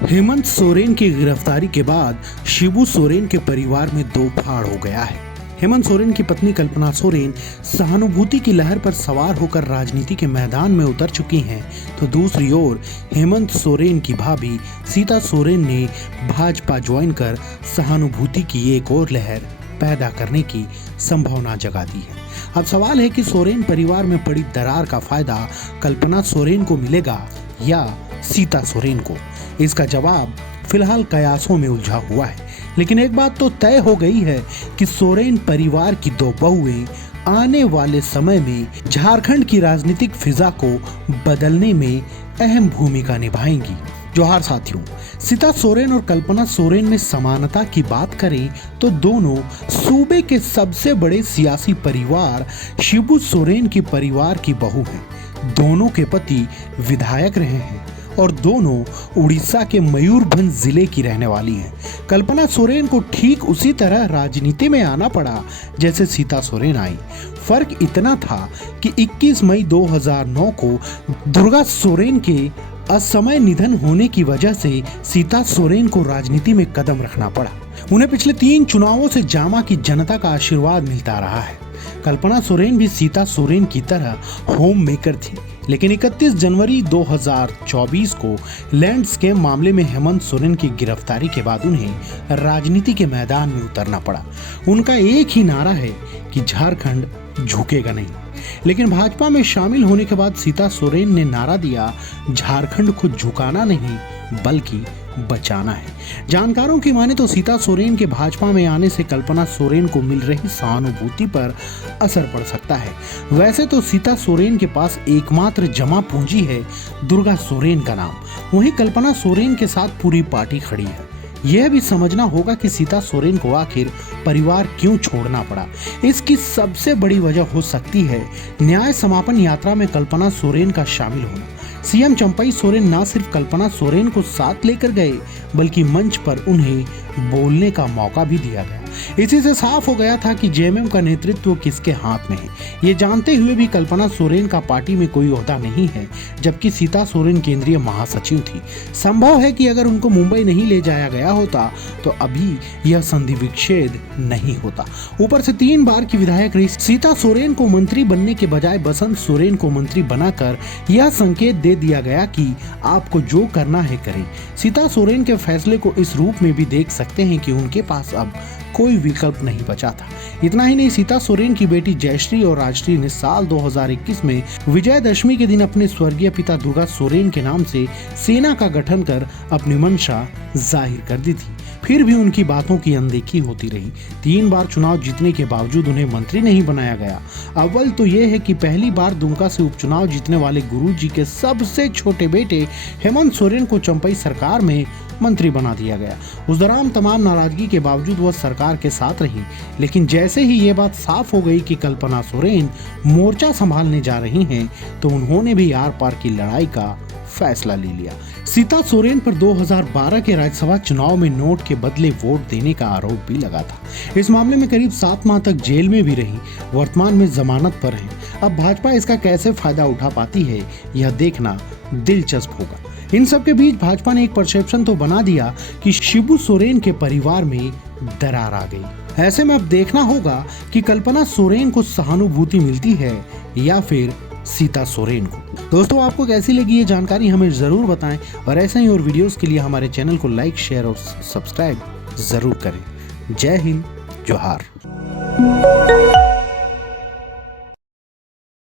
हेमंत सोरेन की गिरफ्तारी के बाद शिबू सोरेन के परिवार में दो फाड़ हो गया है। हेमंत सोरेन की पत्नी कल्पना सोरेन सहानुभूति की लहर पर सवार होकर राजनीति के मैदान में उतर चुकी हैं, तो दूसरी ओर हेमंत सोरेन की भाभी सीता सोरेन ने भाजपा ज्वाइन कर सहानुभूति की एक और लहर पैदा करने की संभावना जगा दी है। अब सवाल है कि सोरेन परिवार में पड़ी दरार का फायदा कल्पना सोरेन को मिलेगा या सीता सोरेन को। इसका जवाब फिलहाल कयासों में उलझा हुआ है, लेकिन एक बात तो तय हो गई है कि सोरेन परिवार की दो बहुएं आने वाले समय में झारखंड की राजनीतिक फिजा को बदलने में अहम भूमिका निभाएंगी। जोहार साथियों, सीता सोरेन और कल्पना सोरेन में समानता की बात करें तो दोनों सूबे के सबसे बड़े सियासी परिवार शिबू सोरेन की परिवार की बहू हैं। दोनों के पति विधायक रहे हैं और दोनों उड़ीसा के मयूरभंज जिले की रहने वाली हैं। कल्पना सोरेन को ठीक उसी तरह राजनीति में आना पड़ा जैसे सीता सोरेन आई। फर्क इतना था कि 21 मई 2009 को दुर्गा सोरेन के असमय निधन होने की वजह से सीता सोरेन को राजनीति में कदम रखना पड़ा। उन्हें पिछले 3 चुनावों से जामा की जनता का आशीर्वाद मिलता रहा है। कल्पना सोरेन भी सीता सोरेन की तरह होम मेकर थी, लेकिन 31 जनवरी 2024 को लैंड स्कैम मामले में हेमंत सोरेन की गिरफ्तारी के बाद उन्हें राजनीति के मैदान में उतरना पड़ा। उनका एक ही नारा है कि झारखंड झुकेगा नहीं, लेकिन भाजपा में शामिल होने के बाद सीता सोरेन ने नारा दिया, झारखंड को झुकाना नहीं बल्कि बचाना है। जानकारों की माने तो सीता सोरेन के भाजपा में आने से कल्पना सोरेन को मिल रही सहानुभूति पर असर पड़ सकता है। वैसे तो सीता सोरेन के पास एकमात्र जमा पूंजी है दुर्गा सोरेन का नाम, वहीं कल्पना सोरेन के साथ पूरी पार्टी खड़ी है। यह भी समझना होगा कि सीता सोरेन को आखिर परिवार क्यों छोड़ना पड़ा। इसकी सबसे बड़ी वजह हो सकती है न्याय समापन यात्रा में कल्पना सोरेन का शामिल होना। सीएम चंपई सोरेन न सिर्फ कल्पना सोरेन को साथ लेकर गए, बल्कि मंच पर उन्हें बोलने का मौका भी दिया गया। इसी से साफ हो गया था कि जेएमएम का नेतृत्व किसके हाथ में है। ये जानते हुए भी कल्पना सोरेन का पार्टी में कोई ओहदा नहीं है, जबकि सीता सोरेन केंद्रीय महासचिव थी। संभव है कि अगर उनको मुंबई नहीं ले जाया गया होता तो अभी यह संधि विच्छेद नहीं होता। ऊपर से 3 बार की विधायक रही सीता सोरेन को मंत्री बनने के बजाय बसंत सोरेन को मंत्री बनाकर यह संकेत दे दिया गया कि आपको जो करना है करें। सीता सोरेन के फैसले को इस रूप में भी देख सकते हैं कि उनके पास अब कोई विकल्प नहीं बचा था। इतना ही नहीं, सीता सोरेन की बेटी जयश्री और राजश्री ने साल 2021 में विजयदशमी के दिन अपने स्वर्गीय पिता दुर्गा सोरेन के नाम से सेना का गठन कर अपनी मंशा जाहिर कर दी थी। फिर भी उनकी बातों की अनदेखी होती रही। 3 बार चुनाव जीतने के बावजूद उन्हें मंत्री नहीं बनाया गया। अव्वल तो यह है कि पहली बार दुमका से उपचुनाव जीतने वाले गुरुजी के सबसे छोटे बेटे हेमंत सोरेन को चंपई सरकार में मंत्री बना दिया गया। उस दौरान तमाम नाराजगी के बावजूद वह सरकार के साथ रही, लेकिन जैसे ही ये बात साफ हो गई कि कल्पना सोरेन मोर्चा संभालने जा रही हैं, तो उन्होंने भी आर पार की लड़ाई का फैसला ले लिया। सीता सोरेन पर 2012 के राज्यसभा चुनाव में नोट के बदले वोट देने का आरोप भी लगा था। इस मामले में करीब 7 माह तक जेल में भी रही, वर्तमान में जमानत पर है। अब भाजपा इसका कैसे फायदा उठा पाती है, यह देखना दिलचस्प होगा। इन सब के बीच भाजपा ने एक परसेप्शन तो बना दिया कि शिबू सोरेन के परिवार में दरार आ गई। ऐसे में अब देखना होगा कि कल्पना सोरेन को सहानुभूति मिलती है या फिर सीता सोरेन को। दोस्तों, आपको कैसी लगी ये जानकारी हमें जरूर बताएं, और ऐसे ही और वीडियोस के लिए हमारे चैनल को लाइक, शेयर और सब्सक्राइब जरूर करें। जय हिंद, जोहार।